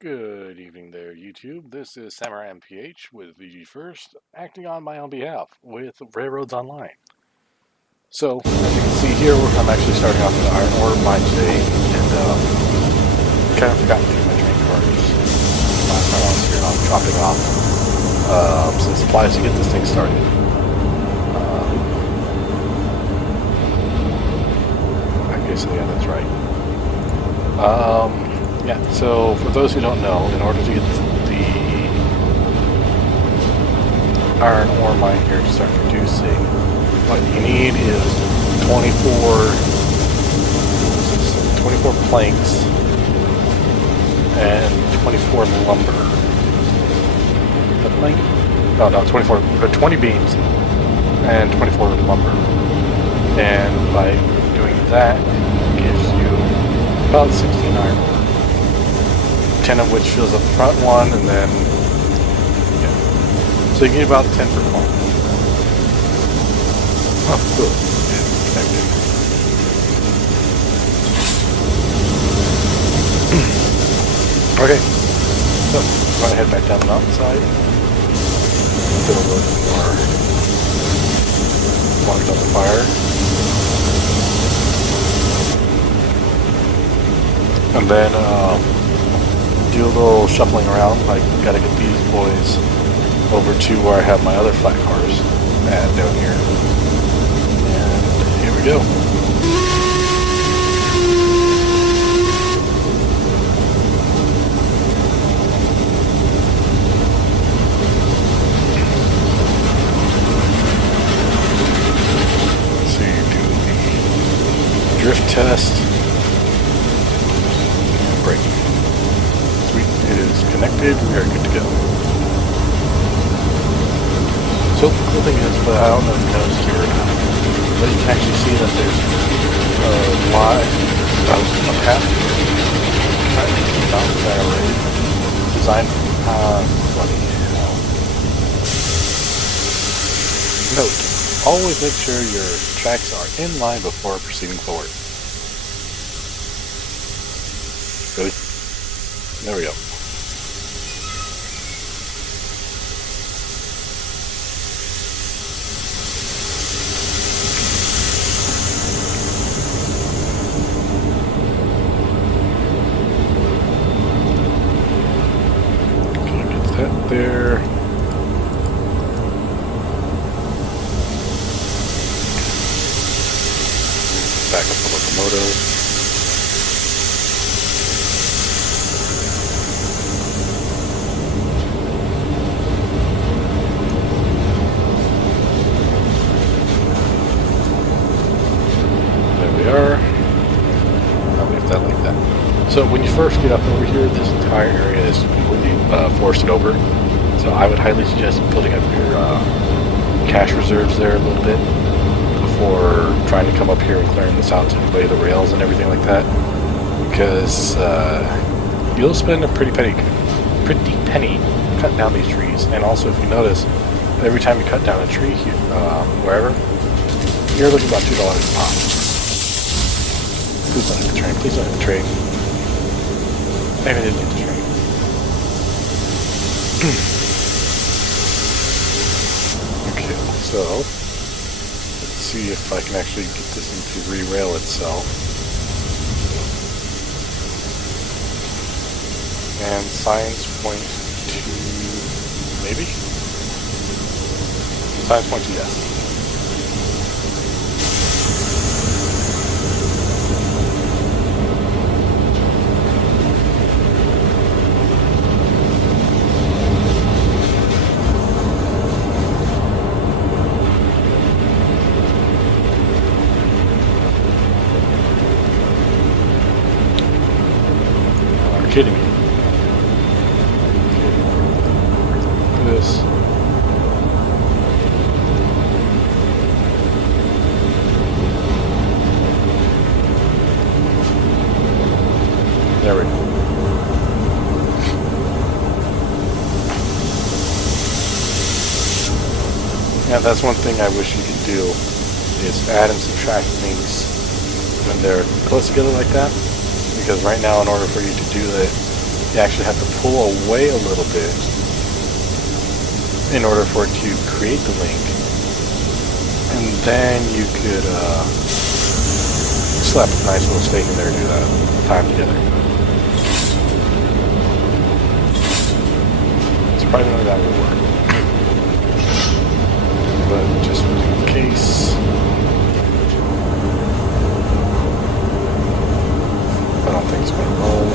Good evening there, YouTube. This is Samurai MPH with VG First, acting on my own behalf with Railroads Online. So, as you can see here, I'm actually starting off with the iron ore mine today, and kind of forgot to do my train cars. Last time I was here, I'm dropping off some supplies to get this thing started. Okay, so yeah, that's right. Yeah, so for those who don't know, in order to get the iron ore mine here to start producing, what you need is 24 planks and 24 lumber. The plank? Oh no, 20 beams and 24 lumber. And by doing that, it gives you about 16 iron ore. 10 of which fills up the front one, and then, yeah. So you get about 10 per pump. Oh, cool. It's connected. Okay, so I'm going to head back down the mountainside. Get a little bit more warmed up the fire. And then, do a little shuffling around. I gotta get these boys over to where I have my other flat cars at down here. And here we go. So you do the drift test and braking. Is connected, we are good to go. So the cool thing is, but I don't know if you noticed here or not, but you can actually see that there's a path cut into the mountainside already, designed bloody hell. Note, always make sure your tracks are in line before proceeding forward. Really? There we go. There. Back up the locomotive. There we are. I'll leave that like that. So when you first get up over here, this entire area is completely forested over. So I would highly suggest building up your cash reserves there a little bit before trying to come up here and clearing this out to lay the rails and everything like that, because you'll spend a pretty penny cutting down these trees. And also, if you notice, every time you cut down a tree here, wherever, you're looking about $2 a pop. Please don't hit the train. Please don't hit the train. Maybe I didn't hit the train. Okay, so let's see if I can actually get this into re-rail itself. And signs point to maybe? Signs point to yes. Kidding me. This. There we go. Yeah, that's one thing I wish you could do, is add and subtract things when they're close together like that. Because right now, in order for you to do that, You actually have to pull away a little bit in order for it to create the link. And then you could slap a nice little stake in there and do that time together. Surprisingly, that will work. But just in case, I don't think it's going to roll.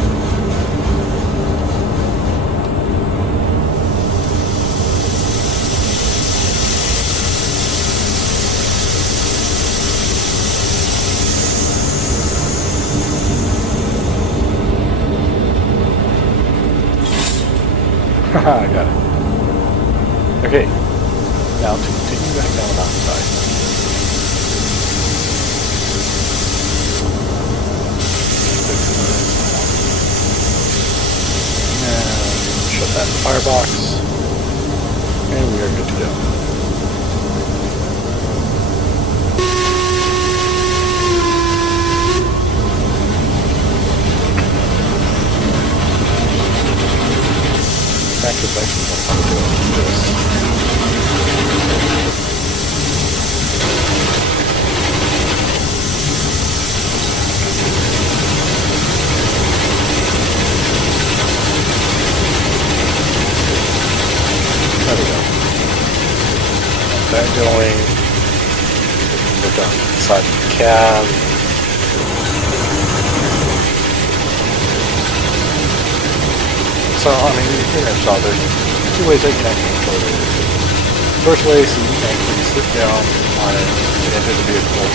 Haha, I got it. Okay, now to continue back down the mountainside. And shut that firebox, and we are good to go. It's actually more fun to do this. There we go. Got that going. Look on the side of the cab. So, I mean, you can install there's two ways that you can actually control it. First way is you can actually sit down on it and enter the vehicle,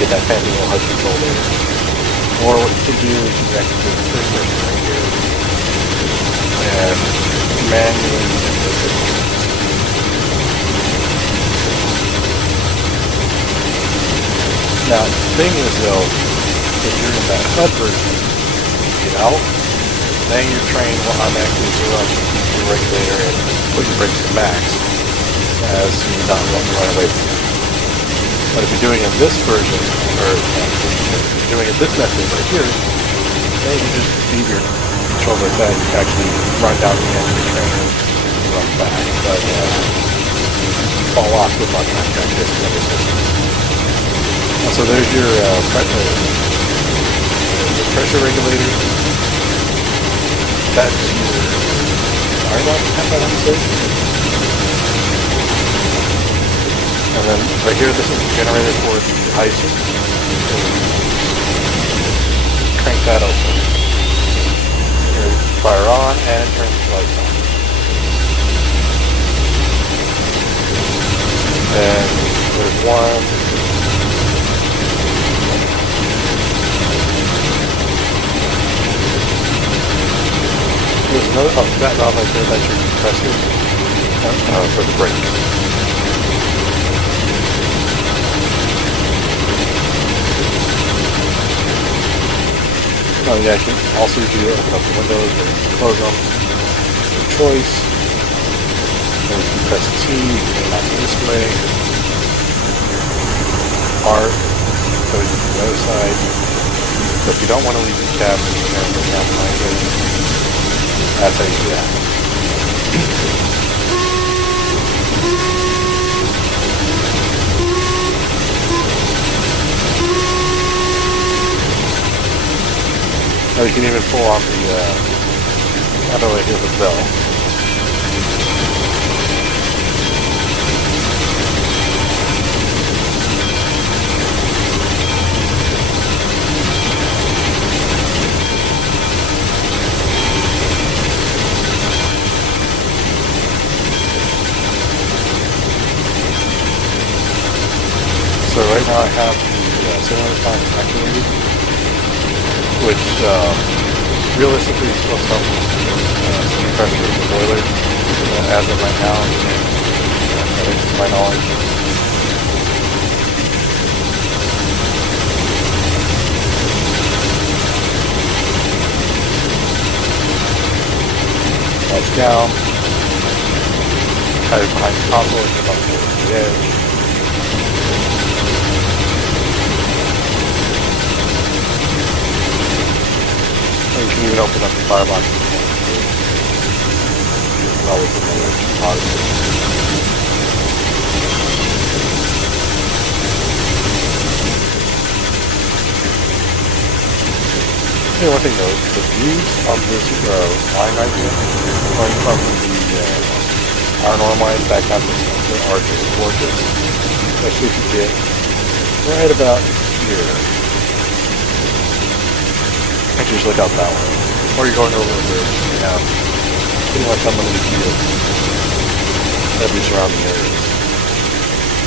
get that fancy little HUD control there. Or what you can do is you can actually do the first person right here and manually enter the vehicle. Now, the thing is though, if you're in that HUD version, you get out, then your train will automatically zero up your regulator and put your brakes to max as you not run away from it. But if you're doing it in this version, or if you're doing it this method right here, then you just leave your controller at that. You can actually run down the end of the train and run back. But you fall off with on contract this and other systems. And so there's your pressure regulator. That's your R-Lock temp, I want to say. And then right here, this is the generator for the icing. So crank that open. Here, fire on, and it turns the lights on. And there's one. There's another, that valve right there, that's your compressor for the brakes. Oh yeah, you can also do open up the windows or close them, your choice. Then you can press T, you can aim out this way. R, so you can the other side. But if you don't want to leave your cab, you can put down behind it. That's how you do that. Now you can even pull on the, how do I hear the bell? So right now I have the cylinder pump activated, which realistically is supposed to help some pressure in the boiler. As of right now, at least to my knowledge. That's down. Tires behind the console, it's about to go to the edge. You can even open up the firebox if you want. always another positive. Hey, one thing though, the views on this line right here, going from the iron ore mine back down to the smelter, are just gorgeous. Especially if you get right about here. And just look out that way. Or you're going over the bridge, you have pretty much unlimited views of every surrounding areas.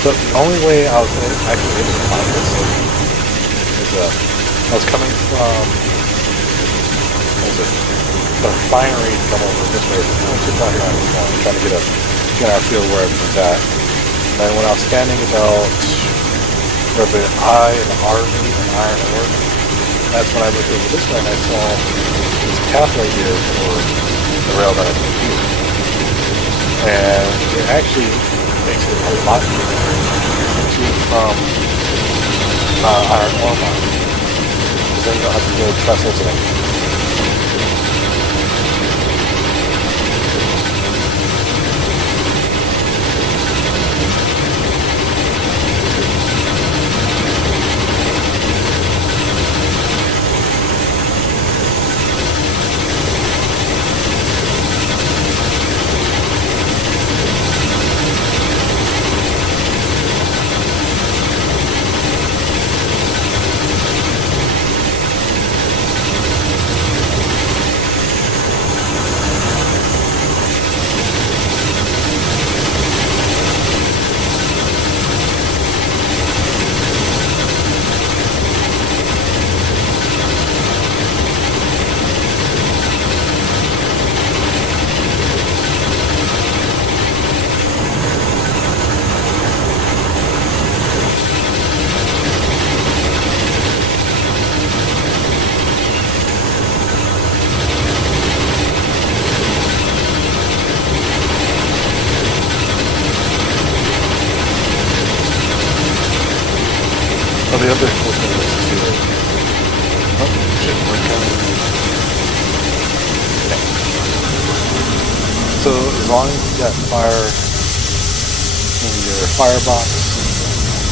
So the only way I was actually able to find this is I was coming from the refinery to come over this way. I was just walking around this morning trying to get our feel where everything's at. And then when I was standing about where the I and the R meet and iron ore, that's when I looked over this way and I saw this pathway here for the rail that I took here. And it actually makes it a lot easier to from iron ore mine. Because then you don't have to build trestles and everything. Well, the other cool thing is to we're coming. Yeah. So as long as you got fire in your firebox,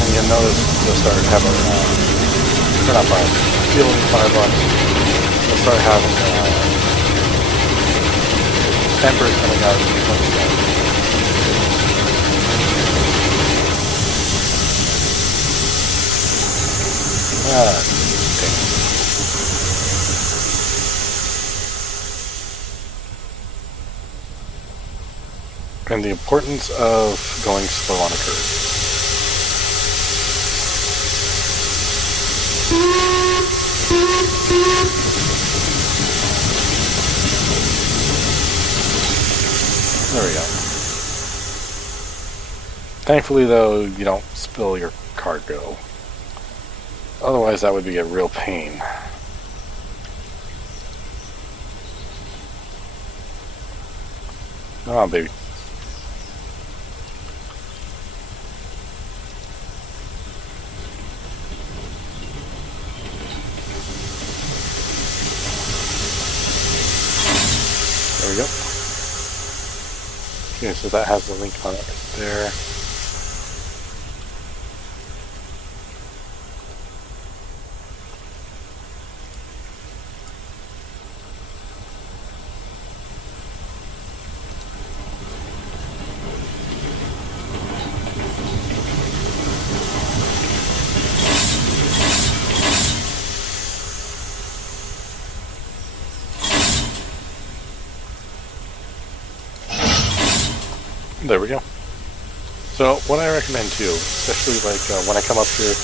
and you'll notice you'll start having or not fire, fuel in your firebox, you'll start having embers coming out of the gun. And the importance of going slow on a curve. There we go. Thankfully though, you don't spill your cargo. Otherwise, that would be a real pain. Come on, baby. There we go. Okay, so that has the link on it right there. There we go. So what I recommend too, especially like when I come up here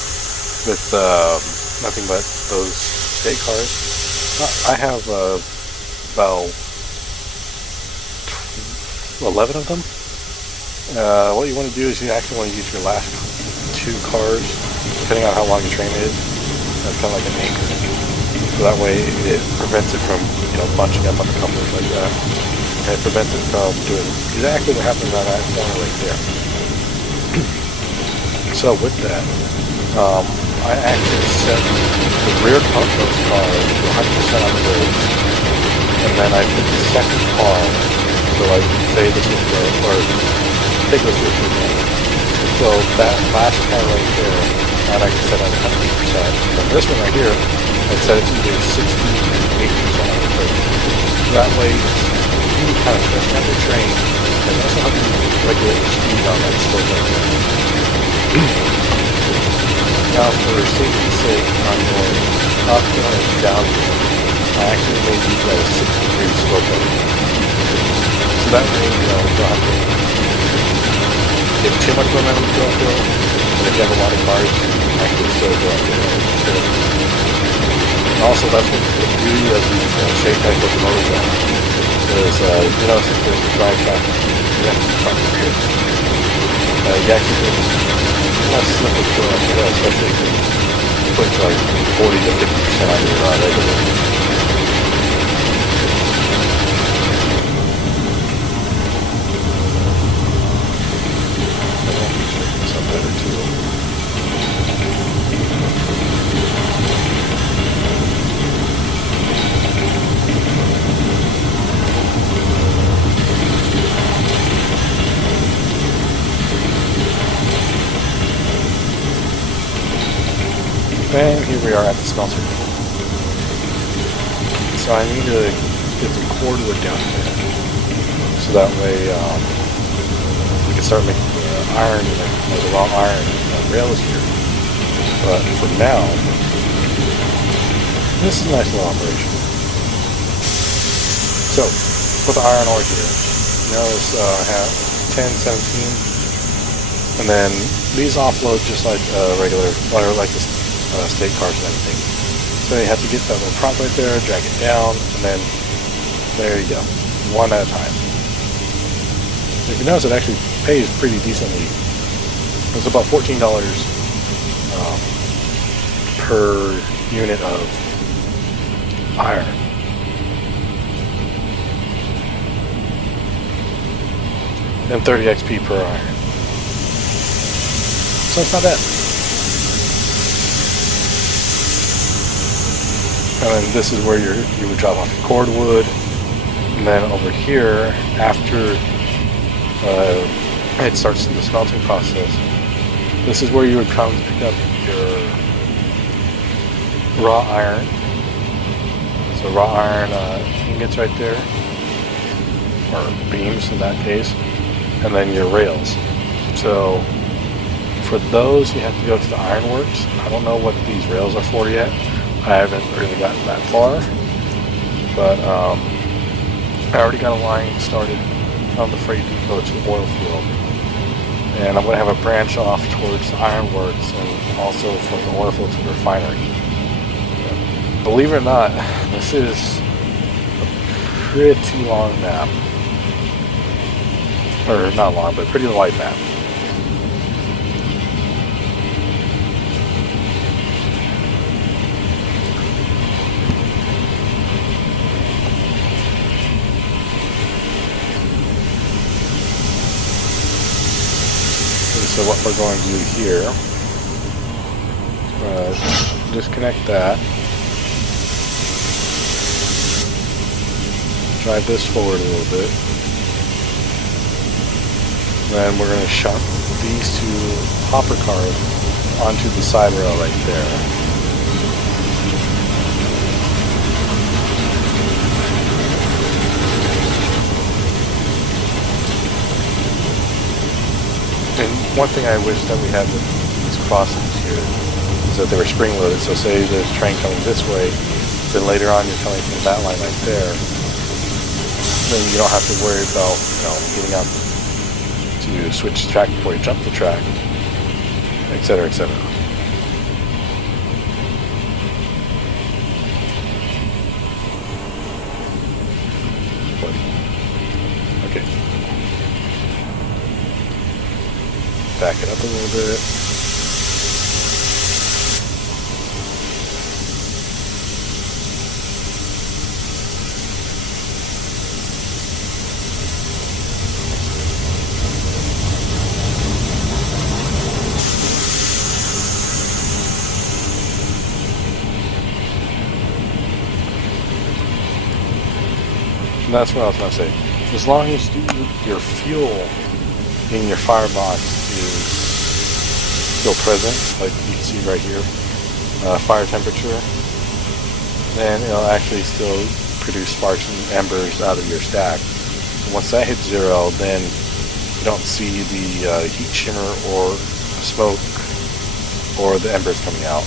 with nothing but those state cars, I have about 11 of them. What you want to do is you actually want to use your last 2 cars, depending on how long your train is. That's kind of like an anchor. So that way it prevents it from, bunching up on the couplers like that. And it prevents it from doing exactly what happened on that corner right there. So with that, I actually set the rear topmost car to 100% on the brakes, and then I put the second car So like, say this was the, or take this with me. So that last car right there, I'd actually set at 100%. But this one right here, I'd set it to either 60 to 80% on the curve. So that way, you can kind of stretch out the train, and also help you regulate the speed on that slope right there. Now, for safety's sake, I'm going uphill and downhill. I actually made these at a 6-degree slope right here. So that way, you know, you don't have to get too much momentum to go uphill, but if you have a lot of cars, you actually still go uphill. And also, that's what the beauty of these shade type locomotives are. Is, you notice if there's a drive shaft, you have to be front and rear. You actually get less slippage going uphill, especially if you put like 40 to 50% on your regulator. And here we are at the smelter. So I need to get the cordwood down here, so that way we can start making the iron, or the raw iron rails here. But for now, this is a nice little operation. So, with the iron ore here, you notice I have 10, 17, and then these offload just like regular, or like this state cars and everything. So you have to get that little prop right there, drag it down, and then there you go, one at a time. If you notice, it actually pays pretty decently. It's about $14 per unit of iron. And 30 XP per iron. So it's not bad. And then this is where you would drop off your cordwood. And then over here, after it starts the smelting process, this is where you would come to pick up your raw iron. So raw iron ingots right there, or beams in that case, and then your rails. So for those, you have to go to the ironworks. I don't know what these rails are for yet. I haven't really gotten that far, but I already got a line started from the freight depot to the oil field, and I'm going to have a branch off towards the ironworks and also from the oil field to the refinery. Believe it or not, this is a pretty long map, or not long, but pretty light map. So what we're going to do here, disconnect that, drive this forward a little bit, then we're going to shunt these two hopper cars onto the side rail right there. And one thing I wish that we had with these crossings here is that they were spring-loaded. So say there's a train coming this way, then later on you're coming from that line right there, then you don't have to worry about, getting out to switch the track before you jump the track, etc., etc. Okay. Back it up a little bit. And that's what I was going to say. as long as your fuel in your firebox is still present, like you can see right here, fire temperature, then it'll actually still produce sparks and embers out of your stack. Once that hits 0, then you don't see the heat shimmer or smoke or the embers coming out.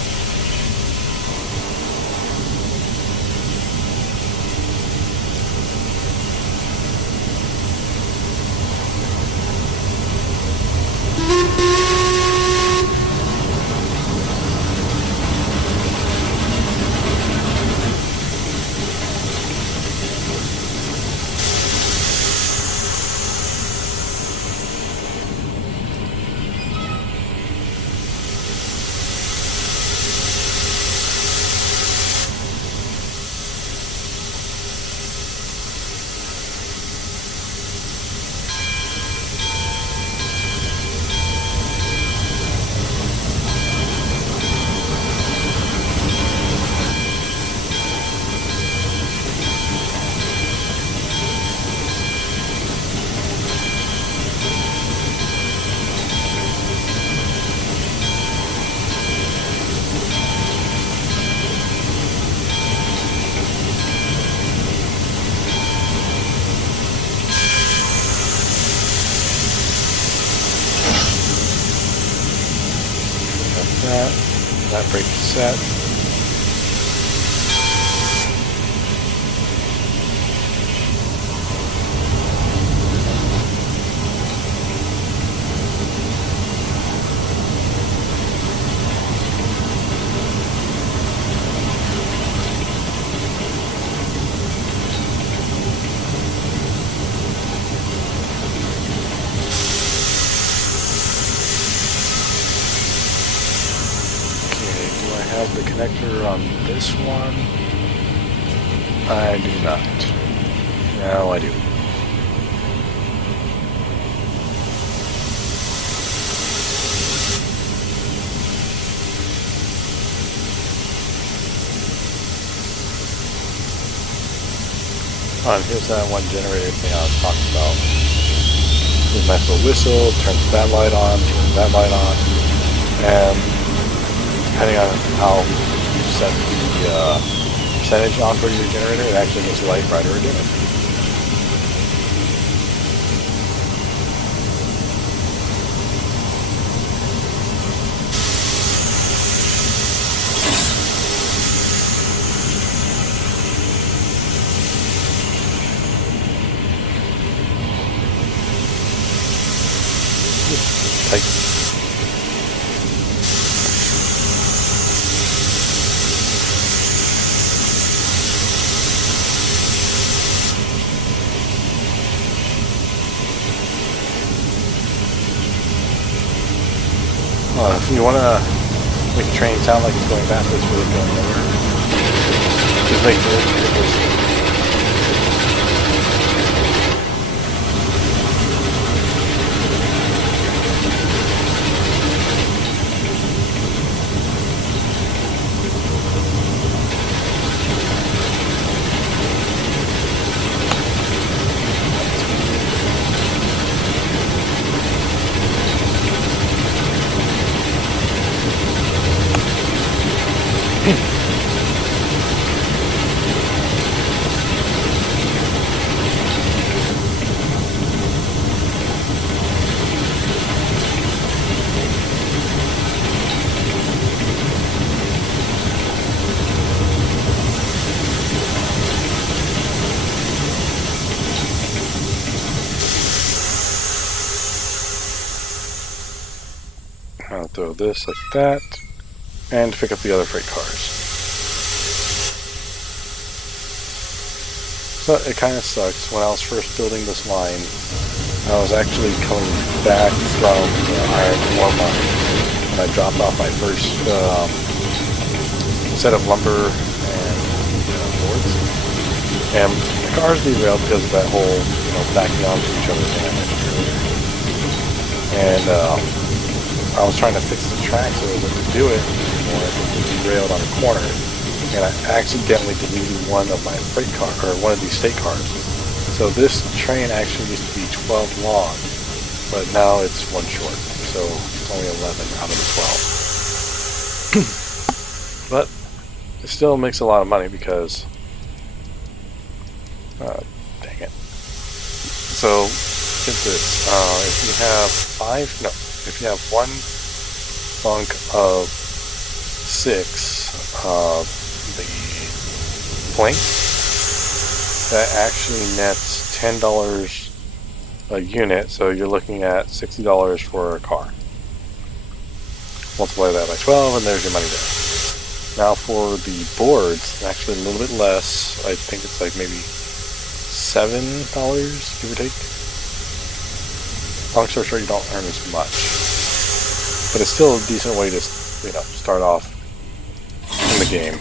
That brake is set. The connector on this one, I do not. No, I do. Oh, and here's that one generator thing I was talking about. There's a nice little whistle, turns that light on, turns that light on, and depending on how you set the percentage on for your generator, it actually makes the light brighter or dimmer. Tight. If you want to make a train sound like it's going fast, it's really going nowhere. Just make it I'll throw this like that, and pick up the other freight cars. So it kind of sucks. When I was first building this line, I was actually coming back from the iron ore mine when I dropped off my first set of lumber and boards. And the cars derailed because of that whole, backing onto each other thing I mentioned earlier. And I was trying to fix the track so it wouldn't do it anymore. It derailed on a corner, and I accidentally deleted one of my freight car, or one of these state cars. So this train actually used to be 12 long, but now it's 1 short. So only 11 out of the 12. But it still makes a lot of money because, dang it. So get this, if you have if you have one bunk of 6 of the planks, that actually nets $10 a unit, so you're looking at $60 for a car. Multiply that by 12 and there's your money there. Now for the boards, actually a little bit less. I think it's like maybe $7, give or take. Long story short, you don't earn as much, but it's still a decent way to, start off in the game.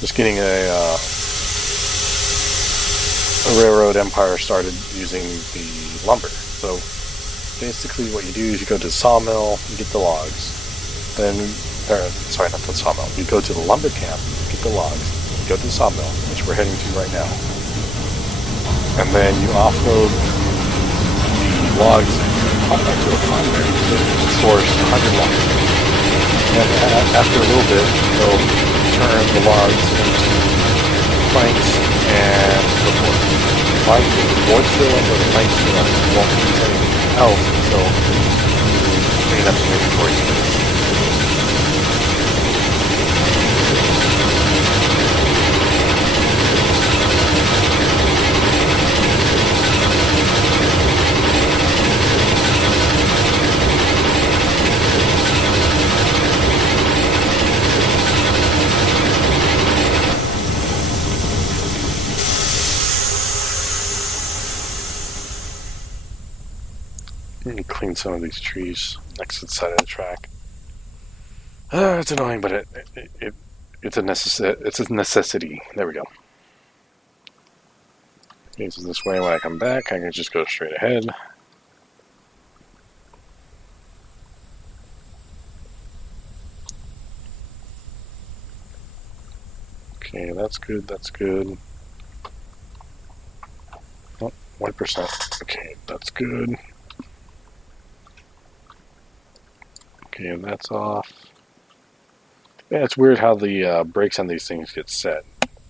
Just getting a railroad empire started using the lumber. So basically, what you do is you go to the sawmill, you get the logs. Then, sorry, not the sawmill. You go to the lumber camp, get the logs. You go to the sawmill, which we're heading to right now, and then you offload the logs to a pond there. It stores 100 logs. And after a little bit, they'll turn the logs into planks and so forth. Mind you, the boards fill up or the planks fill up, you won't use anything else until you clean up some inventory space. Let me clean some of these trees next to the side of the track. It's annoying, but it's a necessity. There we go. Okay, so this way when I come back, I can just go straight ahead. Okay, that's good, that's good. Oh, 1%. Okay, that's good. Okay, and that's off. Yeah, it's weird how the brakes on these things get set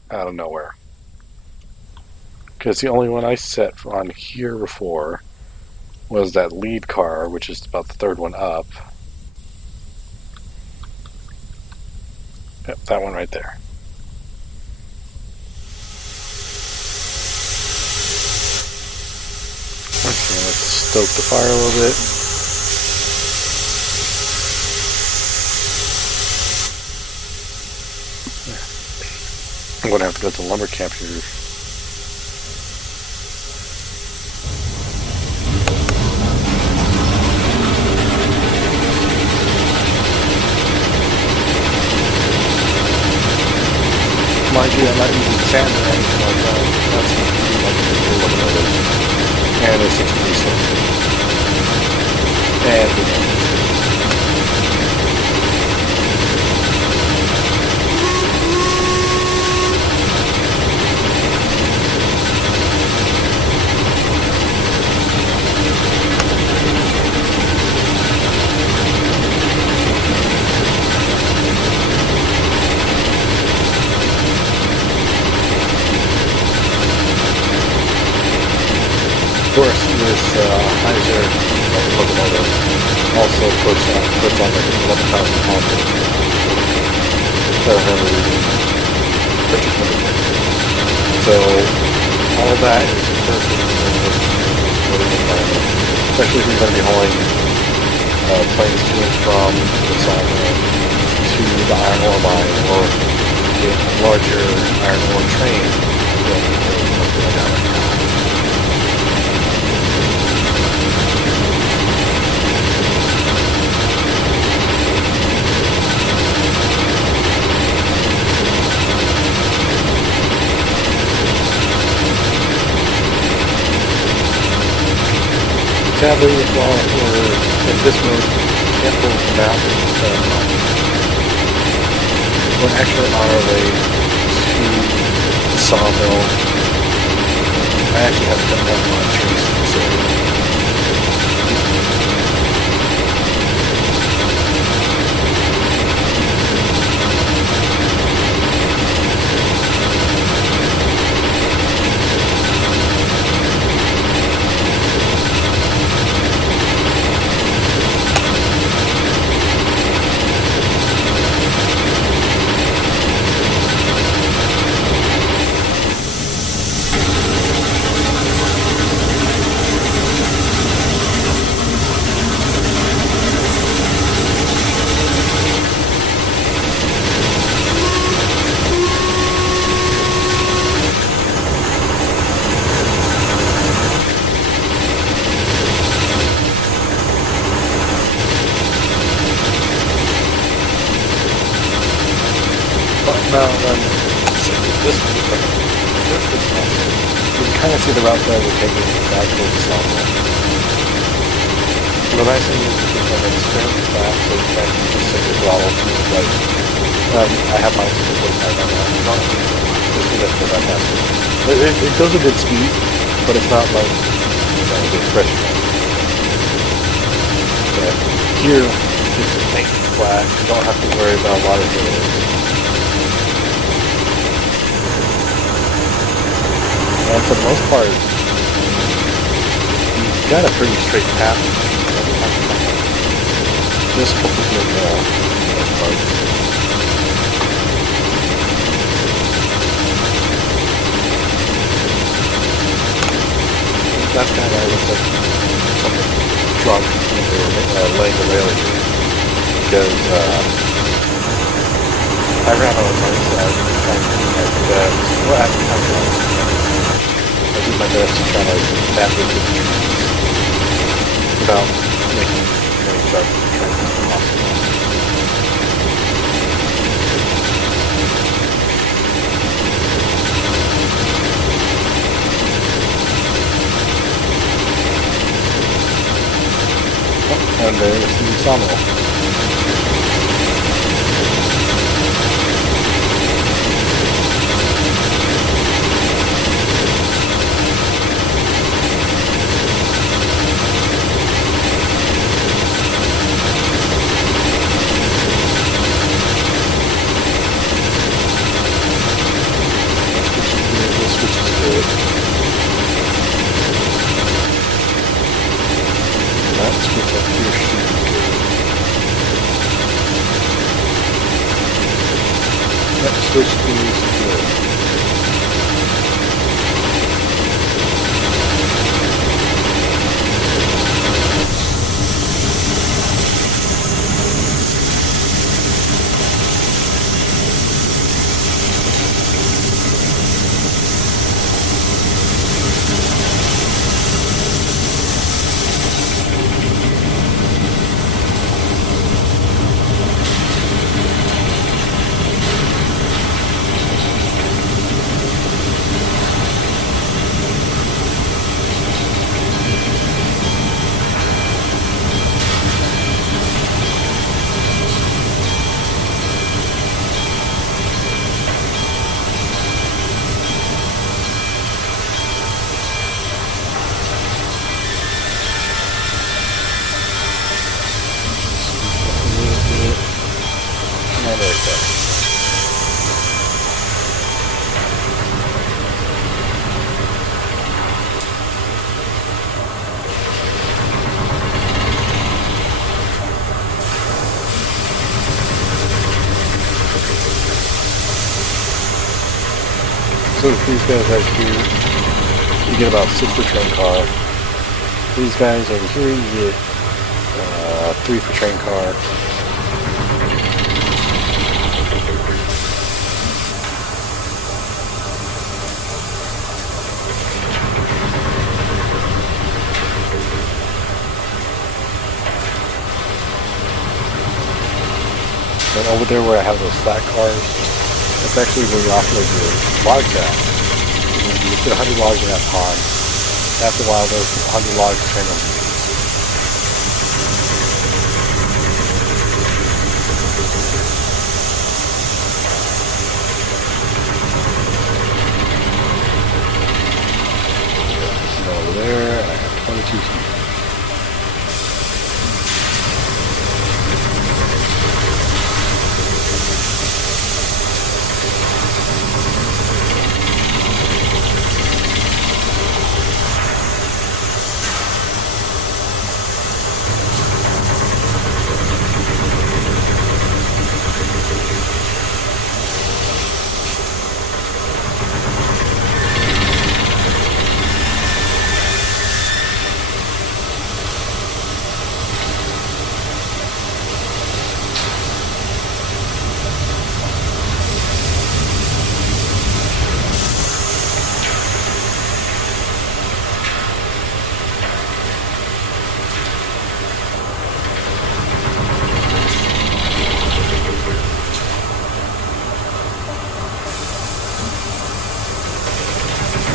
out of nowhere. Because the only one I set on here before was that lead car, which is about the third one up. Yep, that one right there. Okay, let's stoke the fire a little bit. I'm going to have to go to the lumber camp here. Mind you, I'm not using sand or anything like that. That's like a locomotive. And a 63 slope. And of course, this Heiser locomotive also puts on like 11,000 pounds of heavy purchase motor. So all that is perfect for the environment, especially if you're going to be hauling planes to and from the sawmill to the iron ore mine, or get a larger iron ore train than something like that right now. Sadly, while we're in this mode, we can't pull the map. We're actually on our way to the sawmill I actually have cut down a lot of trees in this area. No, this is not. You can kind of see the route that we're taking back towards the sawmill. The nice thing is you can it's fairly flat, so you can actually just set your throttle to the right. I have mine to 45 right now. Not just so that's that fast. It goes a good speed, but it's not like the expression. But here, it's nice and flat. You don't have to worry about a lot of hills. And for the most part, you've got a pretty straight path. Just a couple here and there, for the most part. That's kind of why it looks like something drunk when they were laying the rail here. Because I ran on the right side trying to do my best. Well, I did my best to try to navigate the trees without making many sharp turns as possible. Oh, and there's the sawmill. Switch keys good. So these guys right here, you get about 6 per train car. These guys over here, you get 3 per train car. And over there where I have those flat cars, that's actually where you offload your logs at. You put 100 logs in that pond. After a while, those 100 logs turn them. there, and I have 22 here.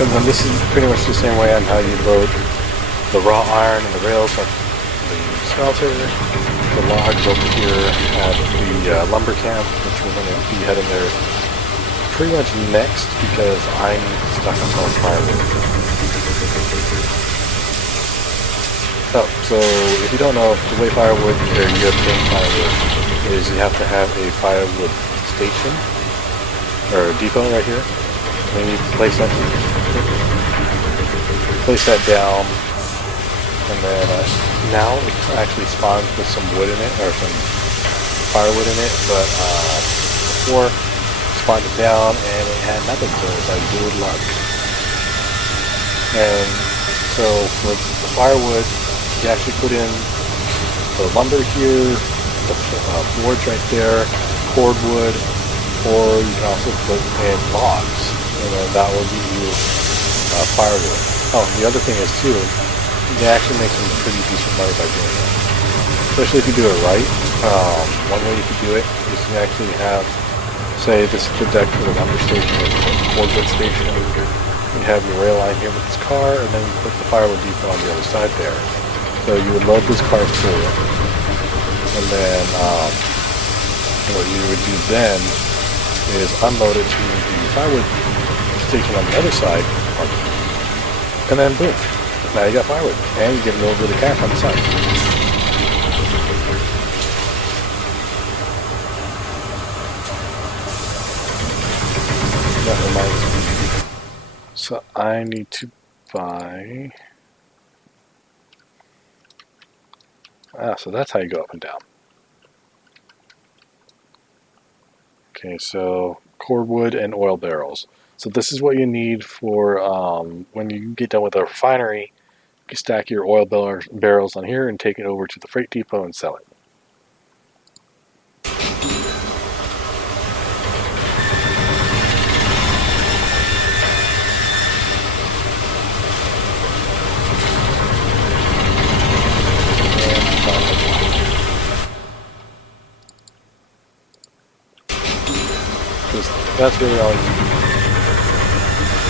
And then this is pretty much the same way on how you load the raw iron and the rails up the smelter. The logs over here at the lumber camp, which we're going to be heading there pretty much next because I'm stuck on some firewood. Oh, so if you don't know, the way firewood or you obtain firewood is you have to have a firewood station or a depot right here. And you place that down, and then now it actually spawns with some wood in it, or some firewood in it, but before spawned it down and it had nothing, so it was like good luck. And so for the firewood, you actually put in the lumber here, the boards right there, cordwood, or you can also put in logs, and then that will give you firewood. Oh, the other thing is too, you can actually make some pretty decent money by doing that. Especially if you do it right. One way you could do it is you actually have, say this is the deck for the lumber station or the cordwood station. You have your rail line here with this car, and then you put the firewood depot on the other side there. So you would load this car full, and then what you would do then is unload it to the firewood station on the other side, and then boom, now you got firewood, and you get a little bit of cash on the side. That reminds me. So I need to buy. So that's how you go up and down. Okay, so cordwood and oil barrels. So this is what you need for when you get done with a refinery. You stack your oil barrels on here and take it over to the freight depot and sell it. Because that's really all you need.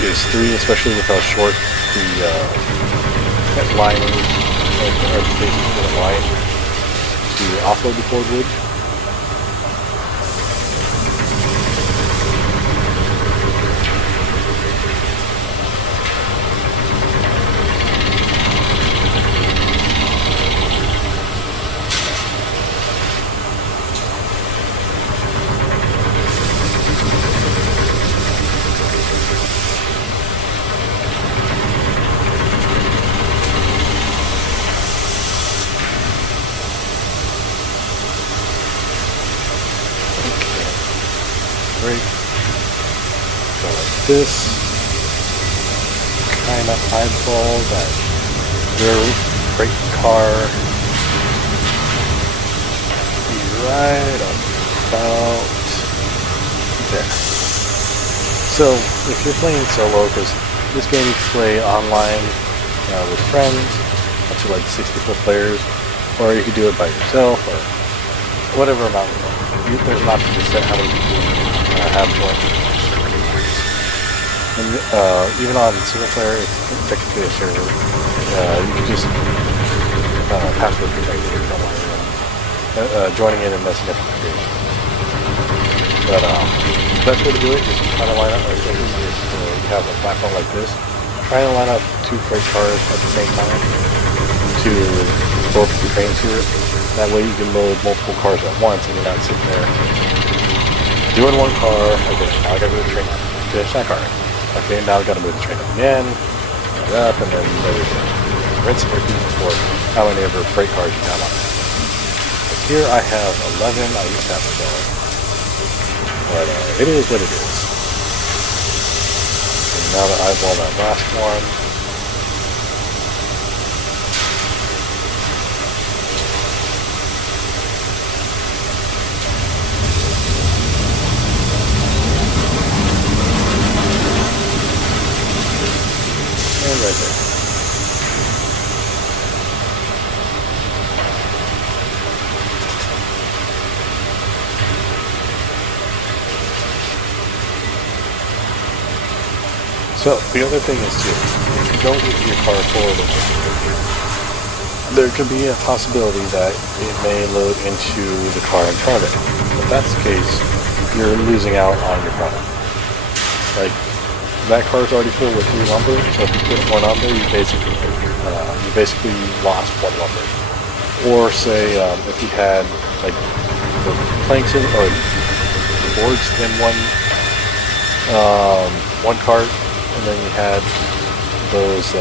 Is 3, especially with how short the line is, or the basis for the line, to offload the cordwood. Right. So like this, kind of eyeball that rear freight car be right about there. So if you're playing solo, because this game you can play online with friends, up to like 64 players, or you could do it by yourself, or whatever amount. There's an option to set how many people have joined. And even on single player, it's technically a server. You can just password protect it if you don't want anyone joining in and messing up the creation. But the best way to do it is kind of line up. You have a platform like this, trying to line up 2 freight cars at the same time to both the cranes here. That way you can load multiple cars at once and you're not sitting there doing one car. Okay, now I gotta move the train up. Finish that car. Okay, now I gotta move the train up again. Up, and then there we go. Rinse and repeat before how many ever freight cars you have on that. But here I have 11. I used to have 12. But it is what it is. And now that I've walled that last one, and right there. So, the other thing is too, if you don't move your car forward, there could be a possibility that it may load into the car in front of it. If that's the case, you're losing out on your product. Like, that car's already full with 3 lumber, so if you put one on there, you basically lost 1 lumber. Or say, if you had, like, the planks in, or the boards in one cart, and then you had those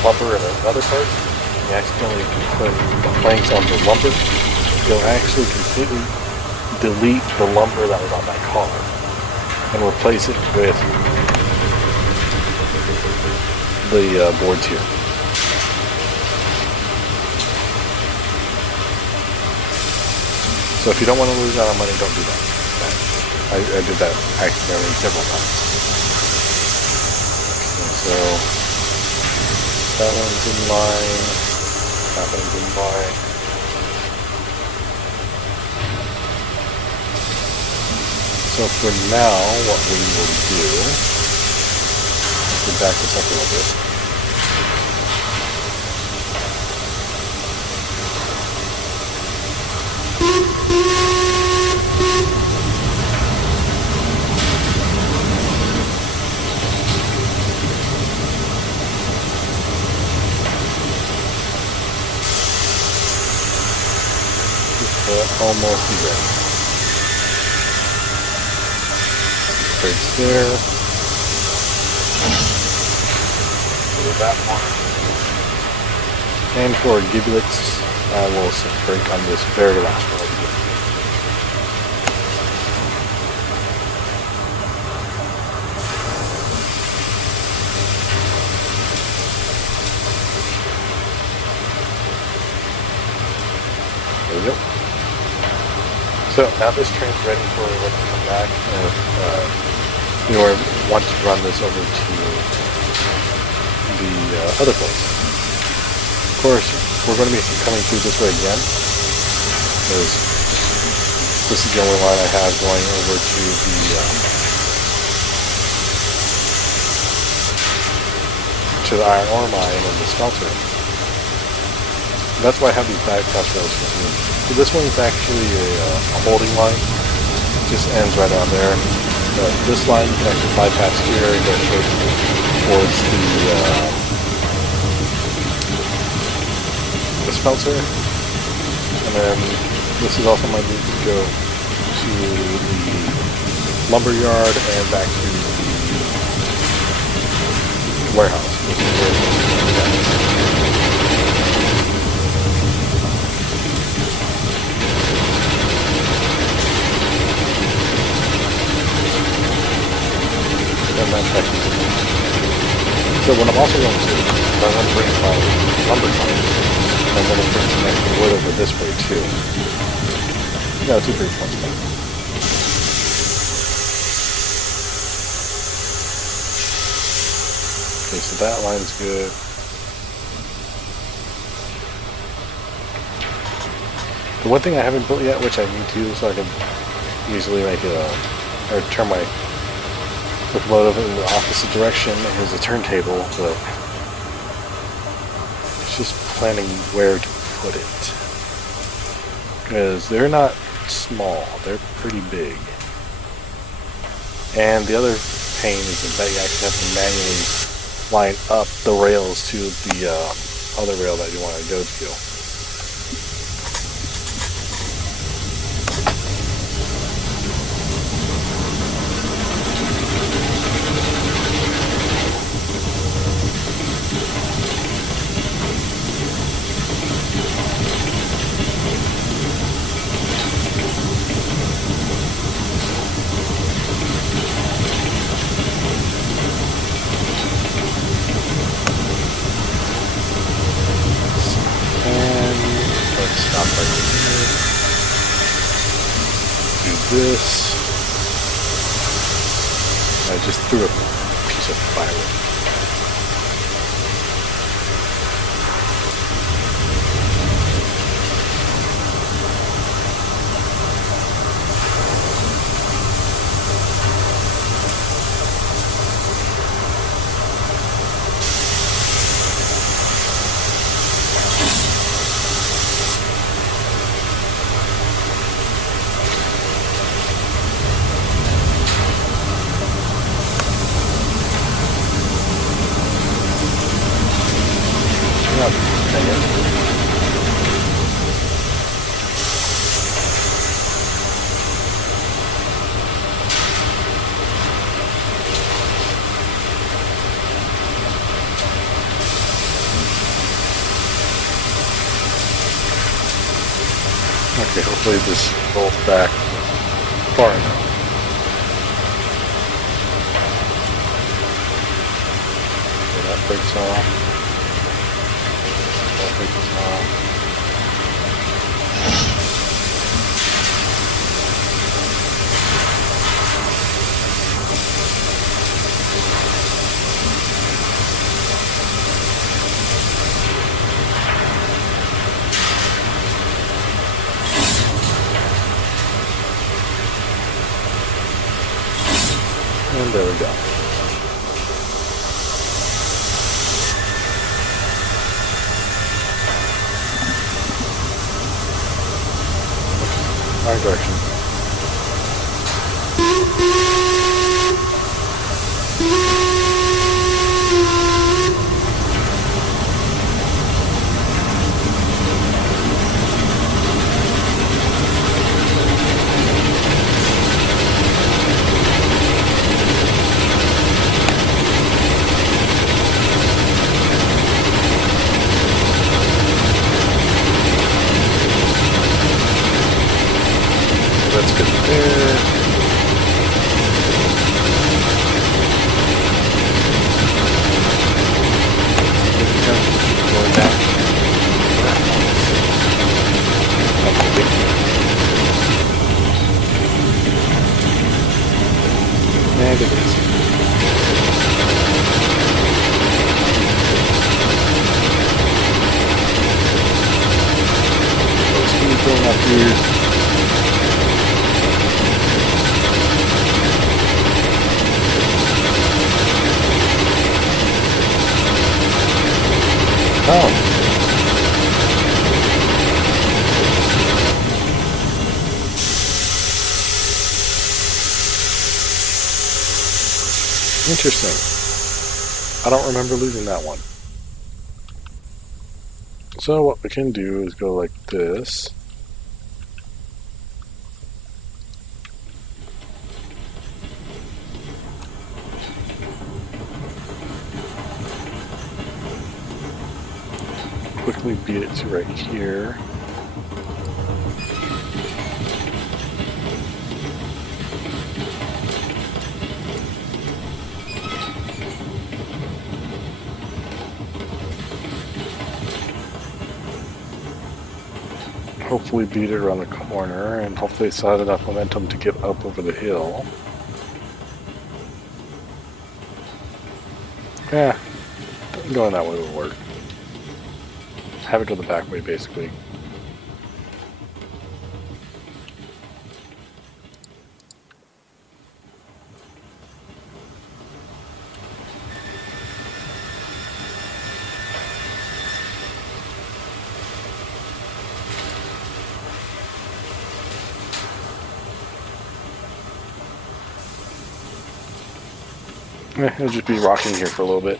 lumber in another cart, and you accidentally put the planks on the lumber, you'll actually completely delete the lumber that was on that car and replace it with the boards here. So if you don't want to lose out on money, don't do that. I did that accidentally several times. So that one's in line, that one's in line. So for now, what we will do, we'll back this up a little bit. Almost be ready. Brakes there. Do that one. And for giblets, I will set brake on this very last one over here. There we go. So now this train's ready for when to come back, and you know, want to run this over to the other place. Of course, we're going to be coming through this way again, because this is the only line I have going over to the iron ore mine and the smelter. That's why I have these bypass roads here. So this one's actually a holding line. It just ends right on there. This line you can actually bypass here and go straight towards the smelter. And then this is also my route to go to the lumber yard and back to the warehouse, which is where and then back to the So what I'm also going to do is I'm going to bring my lumber cart, and I'm going to bring some extra wood over this way too. No, 2 birds, 1 stone. Okay, so that line's good. The one thing I haven't built yet, which I need to, so I can easily make it or turn my locomotive in the opposite direction, is a turntable, but it's just planning where to put it. Because they're not small, they're pretty big. And the other pain is that you actually have to manually line up the rails to the other rail that you want to go to. This. I just threw a piece of firewood. Okay, hopefully this rolls back far enough. Okay, that breaks off. That breaks off. And there we go. Right direction. That's good there. Going down. And it is. Let's keep going up here. Oh. Interesting. I don't remember losing that one. So what we can do is go like this. Quickly beat it to right here. Hopefully beat it around the corner, and hopefully it's had enough momentum to get up over the hill. Yeah, going that way will work. Have it go the back way, basically. It'll just be rocking here for a little bit.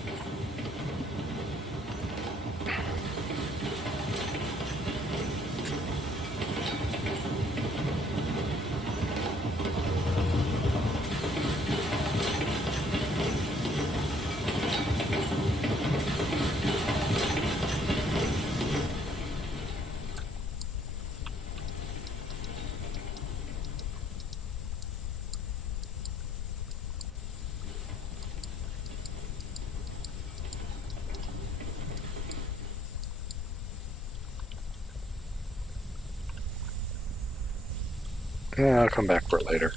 Yeah, I'll come back for it later.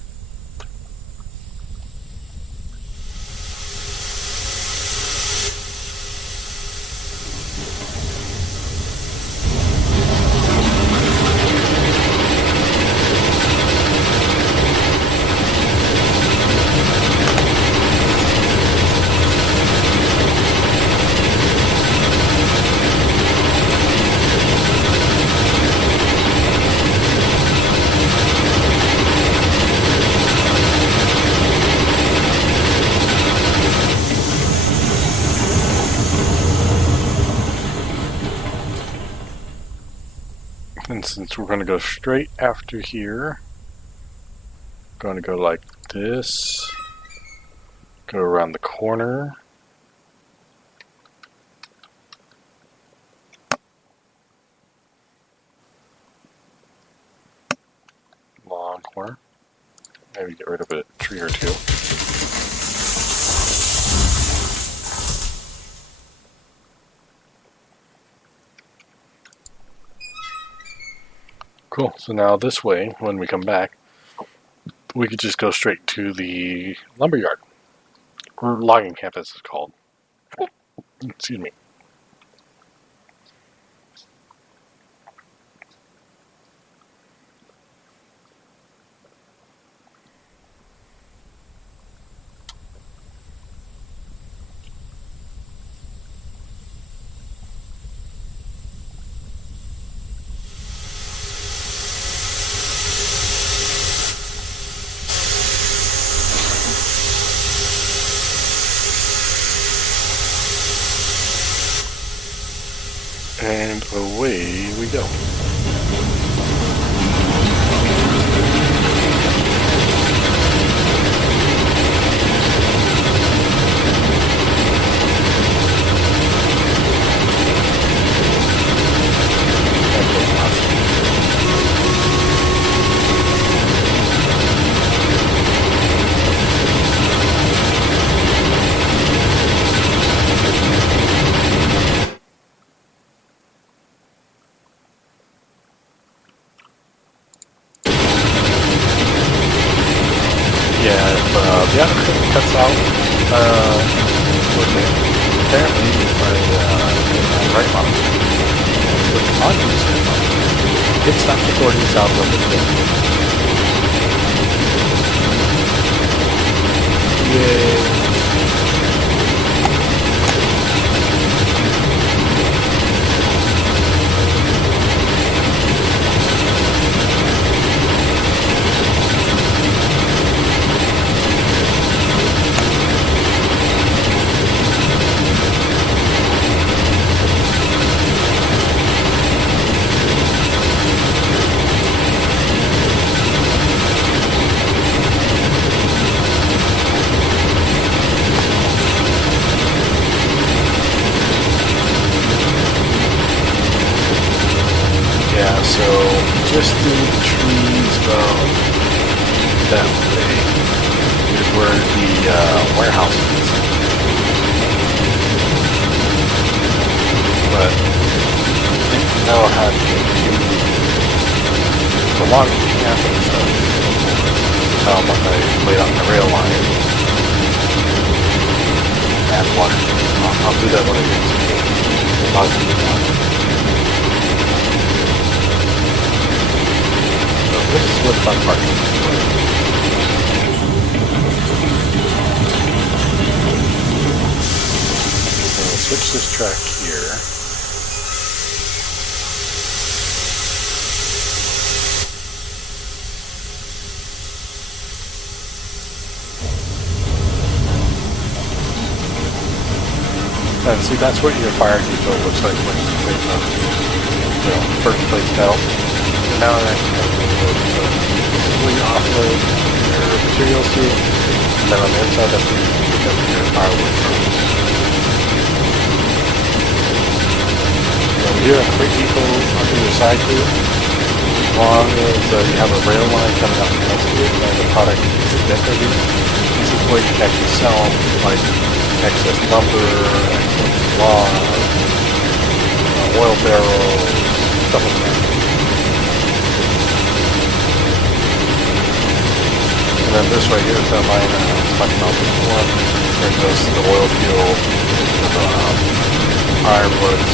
And since we're going to go straight after here, I'm going to go like this, go around the corner, long corner, maybe get rid of a tree or two. Cool, so now this way, when we come back, we could just go straight to the lumberyard, or logging camp as it's called. Excuse me. And away we go. The outcome cuts out, apparently my right monitor, with the audio set on, it stops recording sound when it's done. Yay! Yeah, so just through the trees about that way is where the warehouse is. But I didn't know how to get to the logging camp and stuff. How I laid out the rail line. Add water. I'll do that when I get to the logging camp. This is where the fun part is. So we'll switch this track here. And see, that's what your fire depot looks like when first place out. And now it actually has where you offload your materials to, and then on the inside that's where you pick up your firewood from. So here at the freight depot on either side here, as long as you have a rail line coming up next to it and the product is decorated, this is where you can actually sell like excess lumber, excess logs, oil barrels, stuff like that. this right here is that line talking about before. There goes the oil field, ironwoods.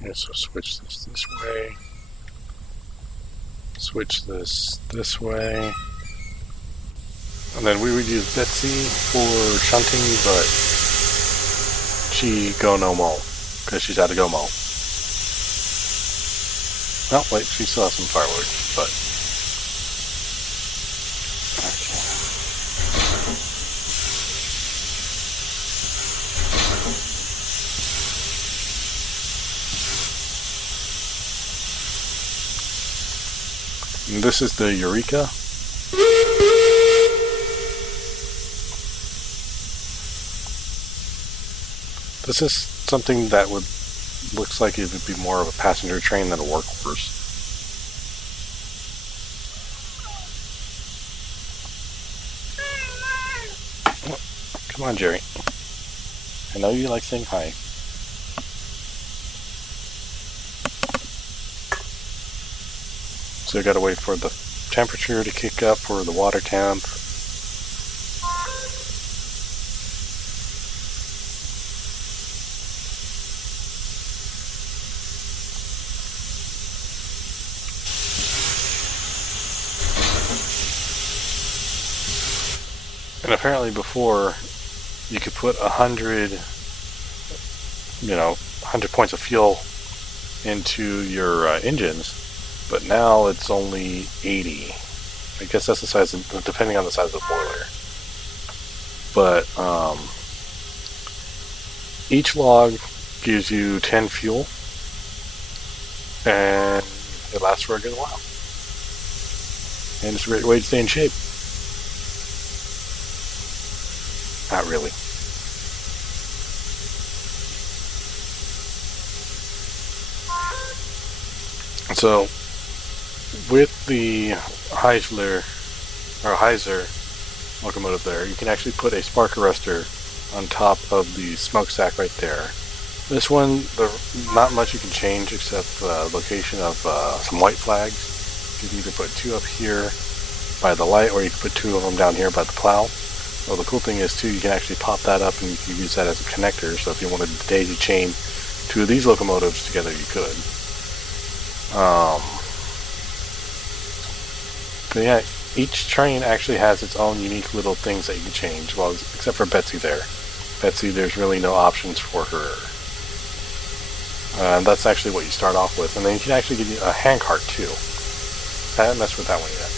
Okay, so switch this way. Switch this way. And then we would use Betsy for shunting, but she go no mo, because she's had to go mo. Oh, wait, she still has some firewood, but... And this is the Eureka. This is something that looks like it would be more of a passenger train than a workhorse. Oh, come on, Jerry. I know you like saying hi. So you gotta wait for the temperature to kick up for the water temp. And apparently before, you could put 100 points of fuel into your engines, but now it's only 80. I guess that's the size, depending on the size of the boiler. But each log gives you 10 fuel, and it lasts for a good while. And it's a great way to stay in shape. Not really. So, with the Heiser locomotive there, you can actually put a spark arrestor on top of the smokestack right there. This one, not much you can change except the location of some white flags. You can either put 2 up here by the light, or you can put 2 of them down here by the plow. Well, the cool thing is too, you can actually pop that up and you can use that as a connector. So if you wanted to daisy chain 2 of these locomotives together, you could. But yeah, each train actually has its own unique little things that you can change. Well, except for Betsy there. Betsy, there's really no options for her. That's actually what you start off with, and then you can actually give you a handcart too. I haven't messed with that one yet.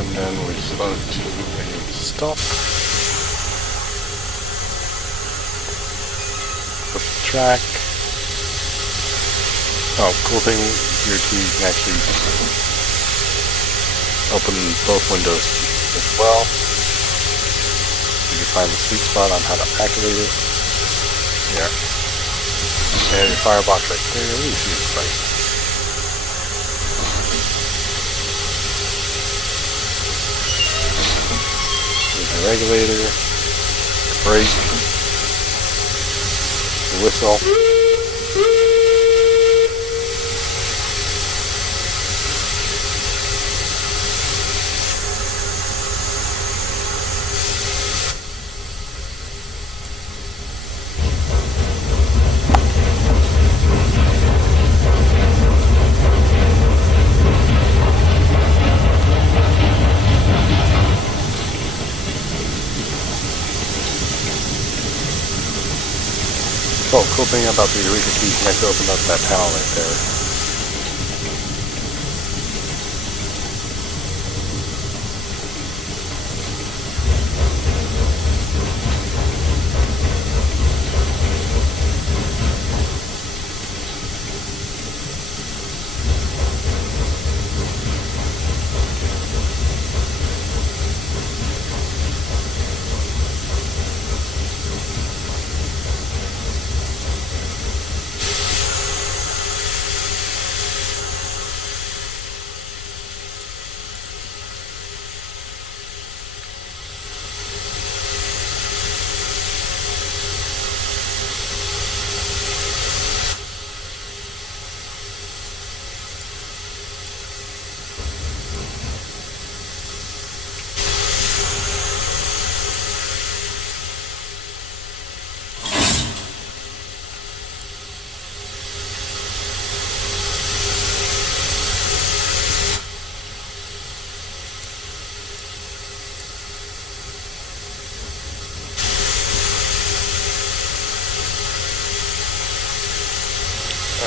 And then we slow to a stop. Flip the track. Oh, cool thing here too, you can actually open both windows as well. You can find the sweet spot on how to activate it. Here. And your firebox right there. Let me see the price. The regulator, the brake, the whistle. thing about the Eureka key connector opened up that panel right there.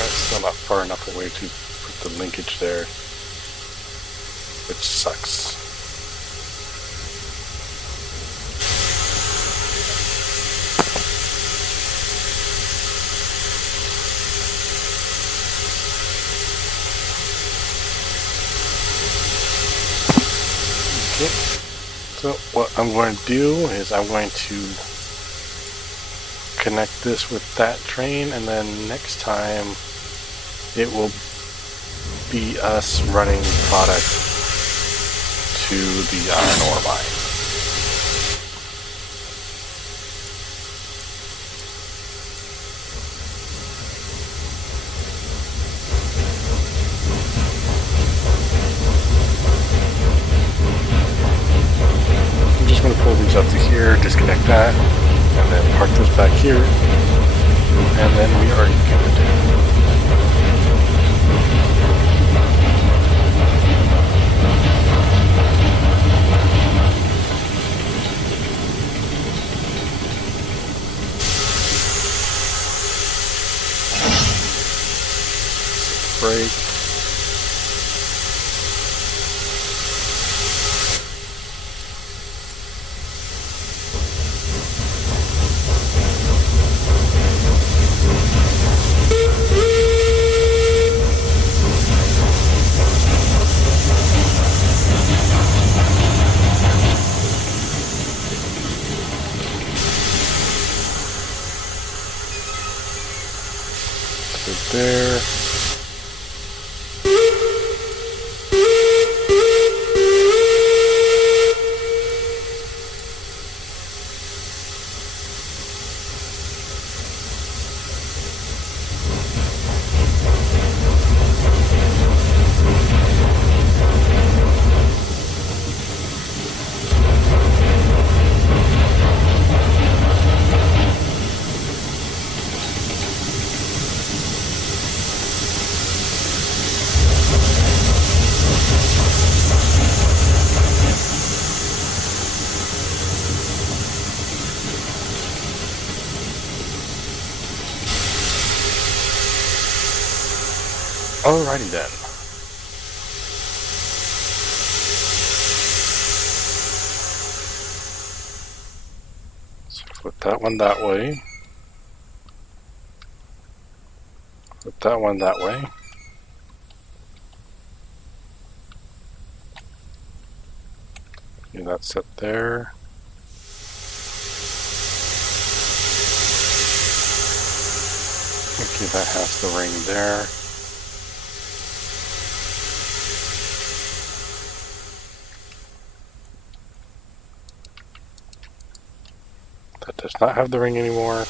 Still not far enough away to put the linkage there, which sucks. Okay, so what I'm going to do is I'm going to connect this with that train, and then next time it will be us running product to the iron ore mine. I'm just going to pull these up to here, disconnect that, and then park this back here, and then we are good. Break. Good there. Alrighty then. So flip that one that way. Flip that one that way. Okay, that's set there. Okay, that has the ring there. That does not have the ring anymore.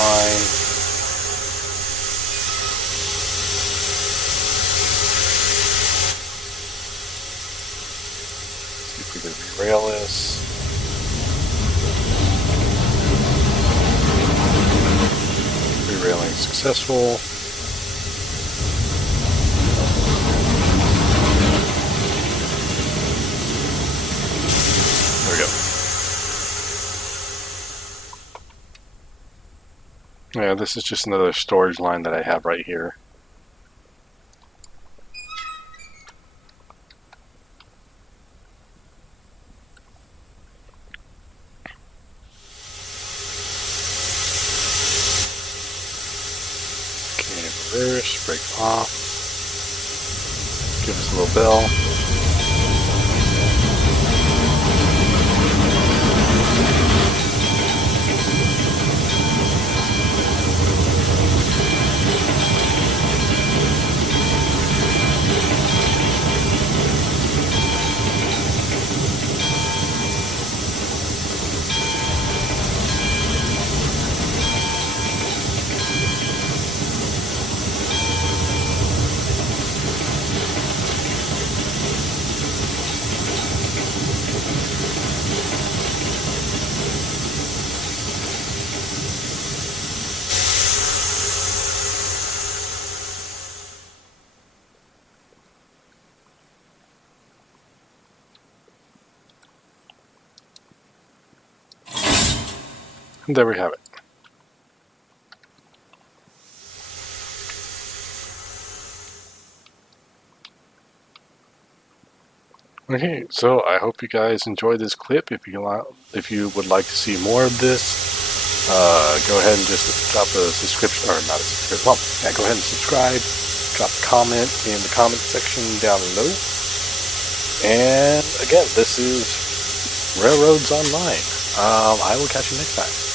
line. See if we can re-rail this. Re-railing successful. There we go. Yeah, this is just another storage line that I have right here. Okay, reverse, break off. Give us a little bell. And there we have it. Okay, so I hope you guys enjoyed this clip. If you would like to see more of this, go ahead and just drop a subscription, or not a subscription. Well, yeah, go ahead and subscribe. Drop a comment in the comment section down below. And again, this is Railroads Online. I will catch you next time.